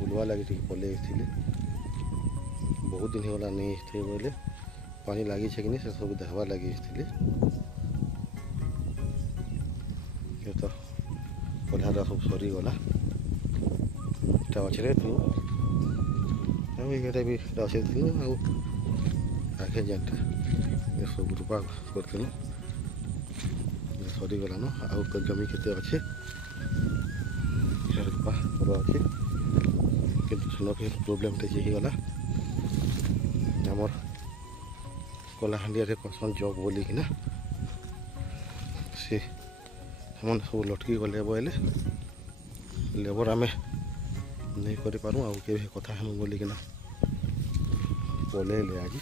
बुलवा लगे टी पलि बहुत दिन होगा नहीं बोले पानी लगी कि नहीं से सब देखवा लगे तो पढ़ा सब सरीगला इटा अच्छे थी भी अच्छे थी आगे जेनटा ये सब रूपा कर सरीगलान आउ तो जमी के अच्छे रूपा अच्छे कि प्रोब्लेम गला आमर कलाहांडिया कसम जब बोलिकिना सी सब लटकी गले बोले लेबर आम नहीं करूँ आउ के कथा हम बोलिकिना पलैले आज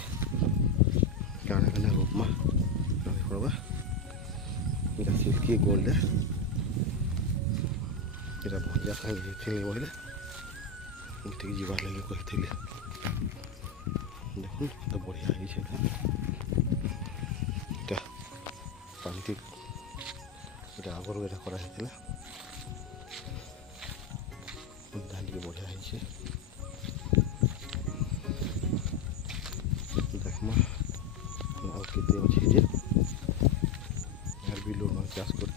काना काना रूपमा पड़वा इटा सिल्की गोल्ड इटा भंजा सांगे थी बोले ठीक जीवार लगे कही देखुन तो बढ़िया पानी इटा आगर इटा कराई धान टे बढ़िया देखमा केते अच्छे जे यार भी लोग चाष कर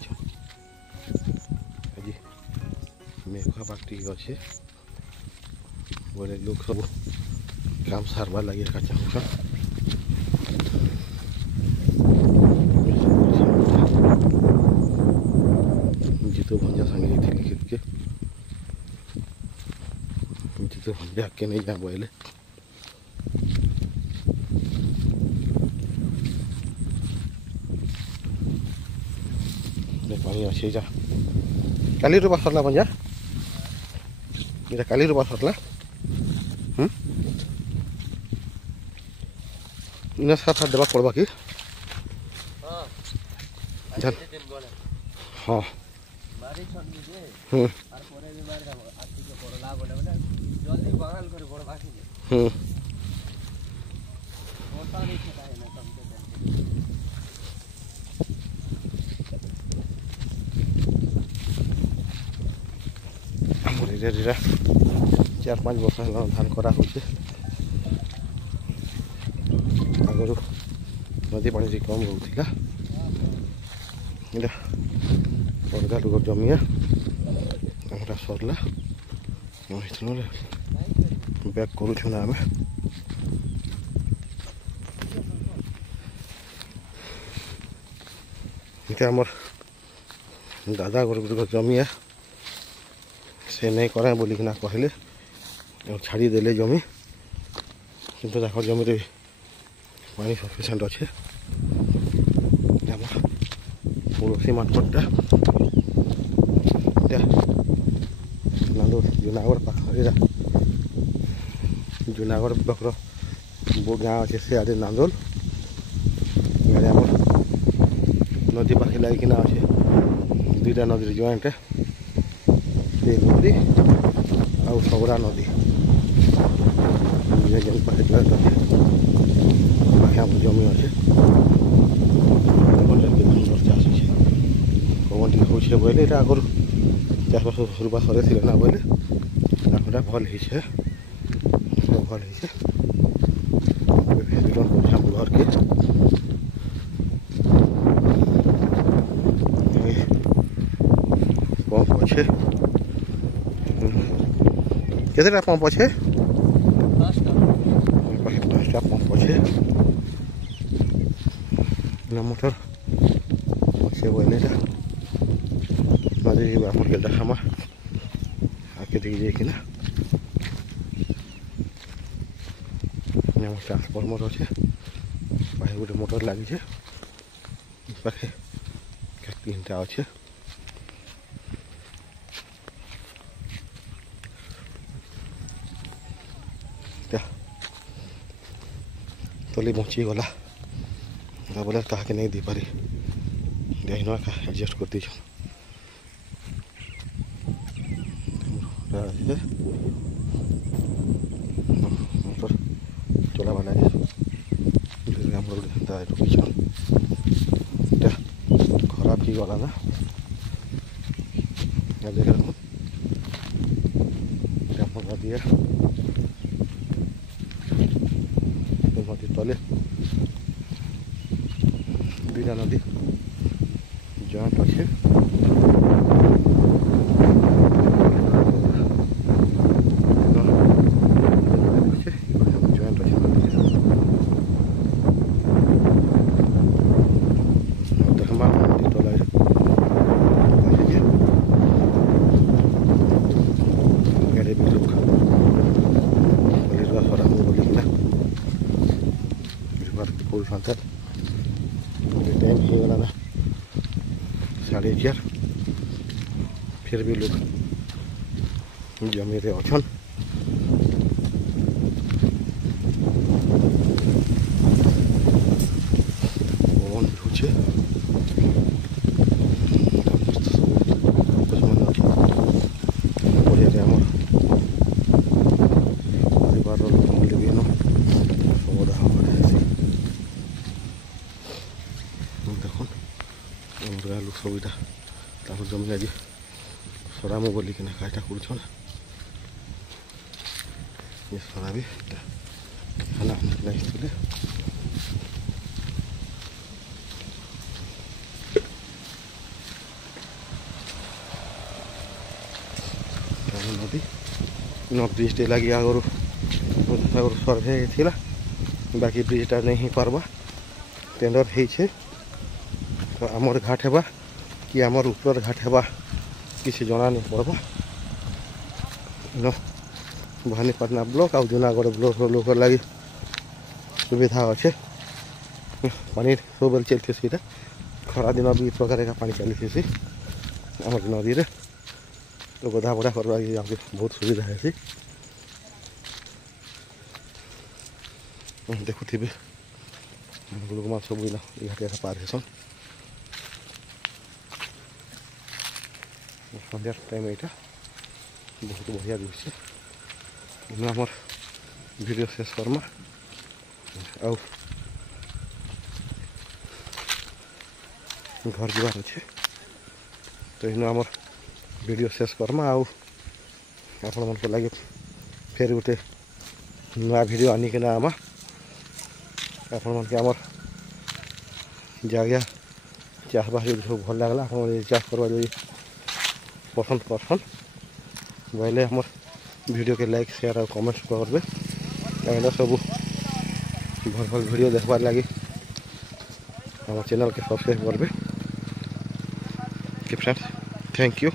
मेघा पार्टी अच्छे बोले लोग सब काम सारवा लगे का चाहूँगा जीतो भंजा संगे खेत के जीतो भंजा के नहीं जा बोले पानी अच्छे जा काली रूपा सरला भंजा इटा काली रूपा सरला इन साथ देवा पड़वा कि हाँ धीरे 4-5 वर्ष धान करा आगु नदी पानी कम रोला पड़दा लोग जमिया सरला बैक करूँ ना आम आमर दादा घर जमिया से नहीं करा बोलिकिना कहले छाड़ी देले जमी किंतु ताकर जमी रे पानी सफिसीयंट अच्छे पड़ोसी मार्केटा नांदोल जूनागढ़ पाखे जूनागढ़ पाखर बो गाँव अच्छे से आड़े नांदोल इे आम नदी पाखे लगिना अच्छे दुईटा नदी जॉइंट नदी आउ सबरा नदी पाखे पाखे आम जमी अच्छे चाष अच्छे पवन टी हो बोले आगर चाषबास रूपा सर ना बोले भल भल घर के पंप अच्छे केतेटा पंप अच्छे 5टा पंप अच्छे मोटर अच्छे बोले नदी के देखामा आगे दिखे जाइकिना ट्रांसफर्मर अच्छे पाखे गोटे मोटर लगी पाखे 3टा अच्छे तली बची गला बोले क्या नहीं दी पारी देख एडजस्ट कर दीजिए मोटर चला वाला खराब ही गला ना नदी नदी तले दुईटा नदी जॉइंट अच्छे जॉइंट अच्छे देखमा नदी तले गाड़ी भी लोग सरा बोलिकिना फुल सनसेट टाइम हो गला ना 4:30 फिर भी लोग जमी रे अछन पवन होचे बढ़िया रे हमर परिवार लोग मिले भी न सबदा हमर देखो लोक सब यहाँ जमी आज सरामु बोलिकिना काटा कर सरा भी खाना लगे नदी न ब्रिजटे लगे आगर सर्भे थी बाकी ब्रिजटा नहीं पार्बा टेंडर है तो आमर घाट है कि आमर ऊपर घाट है किसी जना नहीं पड़वा न भवानीपाटना ब्लॉक आउ जूनागढ़ ब्लॉक लोक लगी सुविधा अच्छे पानी सब चलते सीटा खरा दिन भी प्रकार का पानी चलती आम नदी रे तो गधा बड़ा करवा बहुत सुविधा है देखुथे लोक मान सब घाटे पार हेसन सन्ध्या टाइम यहाँ बहुत बढ़िया दिखे आमर वीडियो शेष करमा आउ घर जावार अच्छे तो इन आमर वीडियो शेष करमा आउ आपण मन लगे फिर गोटे नया वीडियो आनिकिना आमा आपण मन के आमर जगह चाषबास जो सब भल लगला आप चाष करवा जो पसंद करसन बोले आम वीडियो के लाइक शेयर और कमेंट करेंगे सब भल भल वीडियो देखबार लगी आम चैनल के सब्सक्राइब करेंगे फ्रेंड्स थैंक यू।